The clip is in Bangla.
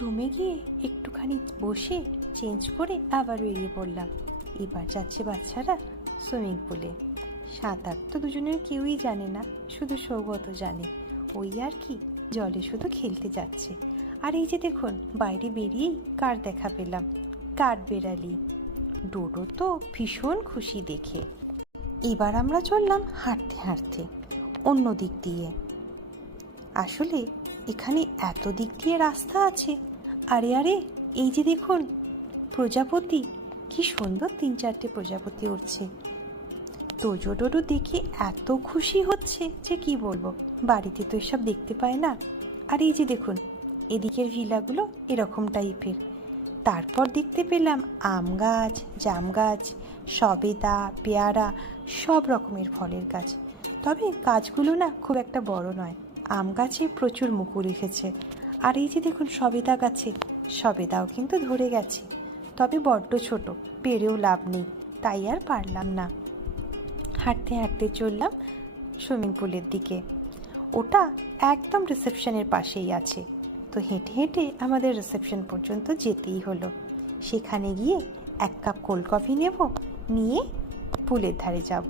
রুমে গিয়ে একটুখানি বসে চেঞ্জ করে আবার বেরিয়ে পড়লাম। এবার যাচ্ছে বাচ্চারা সুইমিং পুলে। সাঁতার তো দুজনের কেউই জানে না, শুধু সৌগত জানে। ওই আর কি, জলে শুধু খেলতে যাচ্ছে। আর এই যে দেখুন, বাইরে বেরিয়েই কার দেখা পেলাম, কাঠবেড়ালি। ডোডো তো ভীষণ খুশি দেখে। এবার আমরা চললাম হাঁটতে হাঁটতে অন্য দিক দিয়ে। আসলে এখানে এত দিক দিয়ে রাস্তা আছে। আরে আরে, এই যে দেখুন প্রজাপতি, কি সুন্দর 3-4টে প্রজাপতি উঠছে। তোজো ডোডো দেখে এত খুশি হচ্ছে যে কি বলবো, বাড়িতে তো এসব দেখতে পায় না। আর এই যে দেখুন, এদিকের ভিলাগুলো এরকম টাইপের। তারপর দেখতে পেলাম আম গাছ, জাম গাছ, সবেদা, পেয়ারা, সব রকমের ফলের গাছ। তবে গাছগুলো না খুব একটা বড় নয়। আম গাছে প্রচুর মুকুল এসেছে। আর এই যে দেখুন সবেদা গাছে, সবেদাও কিন্তু ধরে গেছে, তবে বড্ড ছোট, পেরেও লাভ নেই, তাই আর পারলাম না। হাঁটতে হাঁটতে চললাম সুইমিং পুলের দিকে। ওটা একদম রিসেপশনের পাশেই আছে, তো হেঁটে হেঁটে আমাদের রিসেপশন পর্যন্ত যেতেই হলো। সেখানে গিয়ে 1 কাপ কোল্ড কফি নেব, নিয়ে পুলের ধারে যাব।